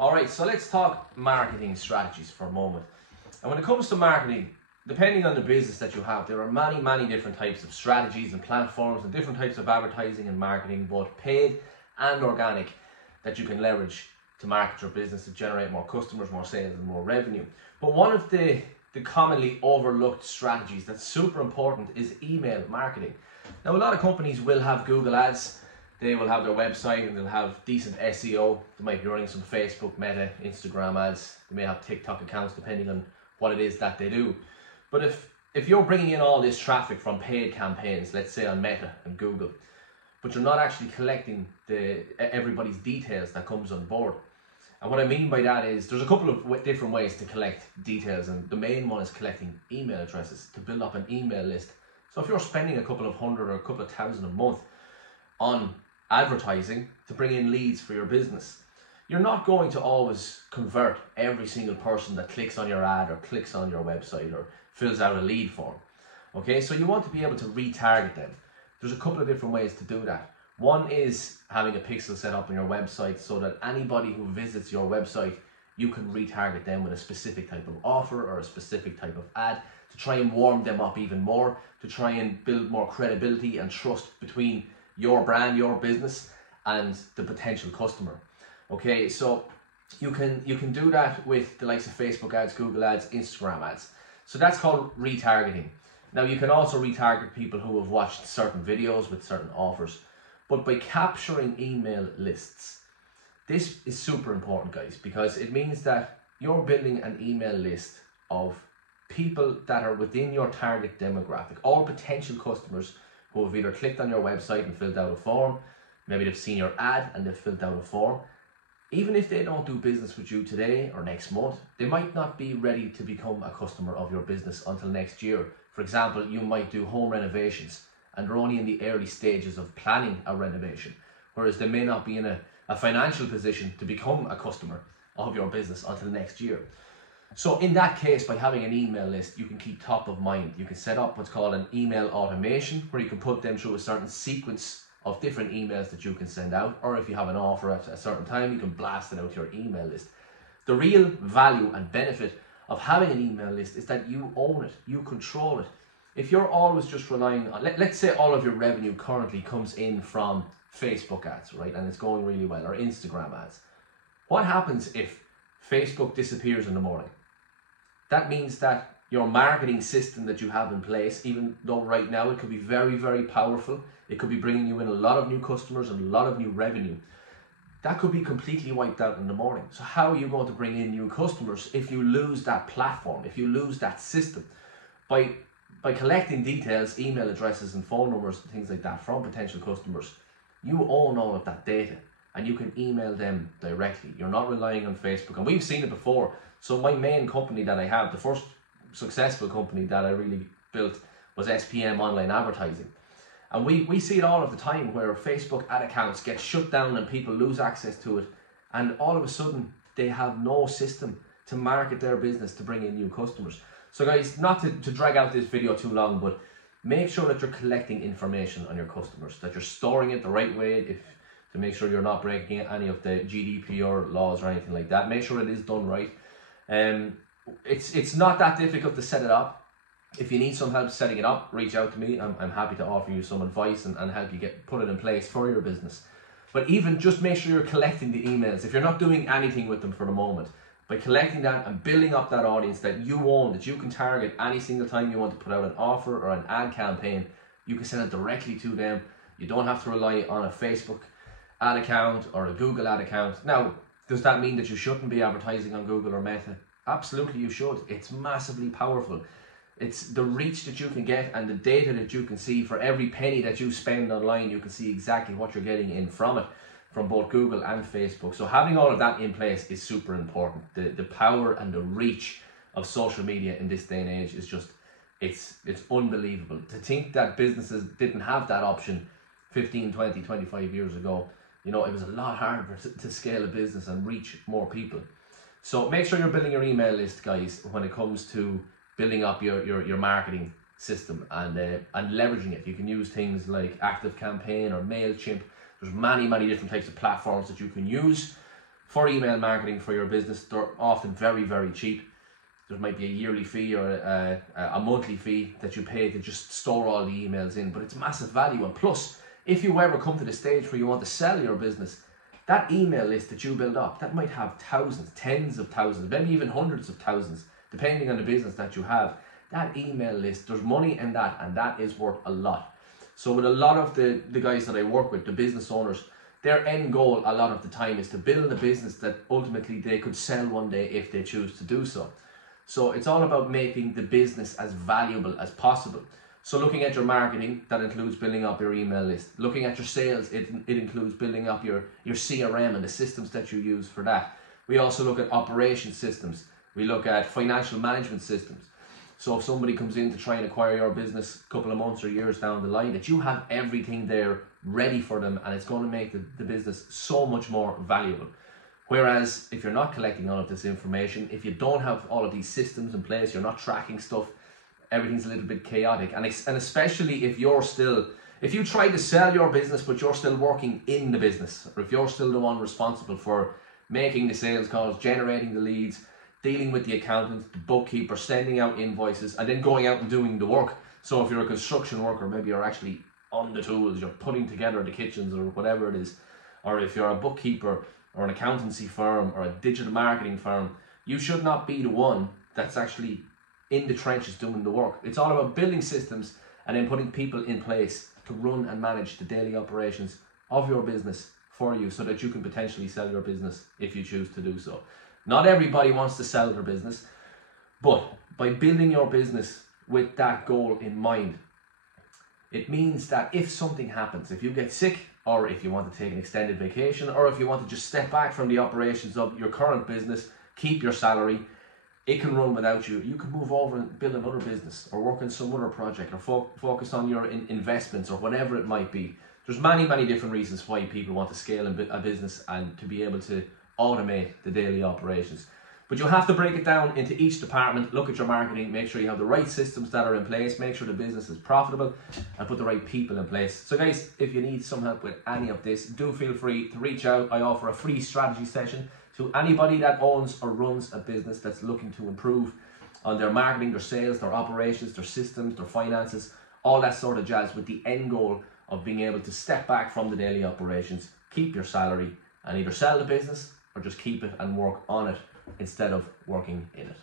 All right, so let's talk marketing strategies for a moment. And when it comes to marketing, depending on the business that you have, there are many different types of strategies and platforms and different types of advertising and marketing, both paid and organic, that you can leverage to market your business to generate more customers, more sales and more revenue. But one of the commonly overlooked strategies that's super important is email marketing. Now, a lot of companies will have Google ads. They will have their website and they'll have decent SEO. They might be running some Facebook, Meta, Instagram ads. They may have TikTok accounts depending on what it is that they do. But if you're bringing in all this traffic from paid campaigns, let's say on Meta and Google, but you're not actually collecting everybody's details that comes on board. And what I mean by that is there's a couple of different ways to collect details, and the main one is collecting email addresses to build up an email list. So if you're spending a couple of hundred or a couple of thousand a month on advertising to bring in leads for your business, you're not going to always convert every single person that clicks on your ad or clicks on your website or fills out a lead form. Okay, so you want to be able to retarget them. There's a couple of different ways to do that. One is having a pixel set up on your website so that anybody who visits your website, you can retarget them with a specific type of offer or a specific type of ad to try and warm them up even more, to try and build more credibility and trust between your brand, your business, and the potential customer. Okay, so you can do that with the likes of Facebook ads, Google ads, Instagram ads. So that's called retargeting. Now, you can also retarget people who have watched certain videos with certain offers, but by capturing email lists. This is super important, guys, because it means that you're building an email list of people that are within your target demographic, all potential customers who have either clicked on your website and filled out a form, maybe they've seen your ad and they've filled out a form. Even if they don't do business with you today or next month, they might not be ready to become a customer of your business until next year. For example, you might do home renovations and they're only in the early stages of planning a renovation, whereas they may not be in a financial position to become a customer of your business until next year. So in that case, by having an email list, you can keep top of mind. You can set up what's called an email automation, where you can put them through a certain sequence of different emails that you can send out, or if you have an offer at a certain time, you can blast it out to your email list. The real value and benefit of having an email list is that you own it, you control it. If you're always just relying on, let's say all of your revenue currently comes in from Facebook ads, right, and it's going really well, or Instagram ads. What happens if Facebook disappears in the morning? That means that your marketing system that you have in place, even though right now it could be very powerful, it could be bringing you in a lot of new customers and a lot of new revenue, that could be completely wiped out in the morning. So how are you going to bring in new customers if you lose that platform, if you lose that system? By collecting details, email addresses and phone numbers and things like that from potential customers, you own all of that data and you can email them directly. You're not relying on Facebook, and we've seen it before. So my main company that I have, the first successful company that I really built, was SPM Online Advertising. And we see it all of the time where Facebook ad accounts get shut down and people lose access to it, and all of a sudden they have no system to market their business to bring in new customers. So guys, not to drag out this video too long, but make sure that you're collecting information on your customers, that you're storing it the right way, to make sure you're not breaking any of the GDPR laws or anything like that. Make sure it is done right. It's not that difficult to set it up. If you need some help setting it up, reach out to me. I'm happy to offer you some advice and help you put it in place for your business. But even just make sure you're collecting the emails. If you're not doing anything with them for the moment, by collecting that and building up that audience that you own, that you can target any single time you want to put out an offer or an ad campaign, you can send it directly to them. You don't have to rely on a Facebook ad account or a Google ad account. Now, does that mean that you shouldn't be advertising on Google or Meta? Absolutely you should. It's massively powerful. It's the reach that you can get and the data that you can see. For every penny that you spend online, you can see exactly what you're getting in from it, from both Google and Facebook. So having all of that in place is super important. The power and the reach of social media in this day and age is just, it's unbelievable. To think that businesses didn't have that option 15, 20, 25 years ago, you know, it was a lot harder to scale a business and reach more people. So make sure you're building your email list, guys, when it comes to building up your marketing system and leveraging it. You can use things like ActiveCampaign or MailChimp. There's many different types of platforms that you can use for email marketing for your business. They're often very, very cheap. There might be a yearly fee or a monthly fee that you pay to just store all the emails in, but it's massive value. And plus, if you ever come to the stage where you want to sell your business, that email list that you build up, that might have thousands, tens of thousands, maybe even hundreds of thousands, depending on the business that you have. That email list, there's money in that, and that is worth a lot. So with a lot of the guys that I work with, the business owners, their end goal a lot of the time is to build a business that ultimately they could sell one day if they choose to do so. So it's all about making the business as valuable as possible. So looking at your marketing, that includes building up your email list. Looking at your sales, it includes building up your CRM and the systems that you use for that. We also look at operation systems. We look at financial management systems. So if somebody comes in to try and acquire your business a couple of months or years down the line, that you have everything there ready for them, and it's going to make the business so much more valuable. Whereas if you're not collecting all of this information, if you don't have all of these systems in place, you're not tracking stuff, everything's a little bit chaotic. And especially if you try to sell your business but you're still working in the business, or if you're still the one responsible for making the sales calls, generating the leads, dealing with the accountant, the bookkeeper, sending out invoices, and then going out and doing the work. So if you're a construction worker, maybe you're actually on the tools, you're putting together the kitchens or whatever it is, or if you're a bookkeeper or an accountancy firm or a digital marketing firm, you should not be the one that's actually in the trenches doing the work. It's all about building systems and then putting people in place to run and manage the daily operations of your business for you, so that you can potentially sell your business if you choose to do so. Not everybody wants to sell their business, but by building your business with that goal in mind, it means that if something happens, if you get sick, or if you want to take an extended vacation, or if you want to just step back from the operations of your current business, keep your salary, it can run without you. You can move over and build another business, or work on some other project, or focus on your investments, or whatever it might be. There's many, many different reasons why people want to scale a business and to be able to automate the daily operations. But you have to break it down into each department, look at your marketing, make sure you have the right systems that are in place, make sure the business is profitable, and put the right people in place. So guys, if you need some help with any of this, do feel free to reach out. I offer a free strategy session to anybody that owns or runs a business that's looking to improve on their marketing, their sales, their operations, their systems, their finances, all that sort of jazz, with the end goal of being able to step back from the daily operations, keep your salary, and either sell the business or just keep it and work on it instead of working in it.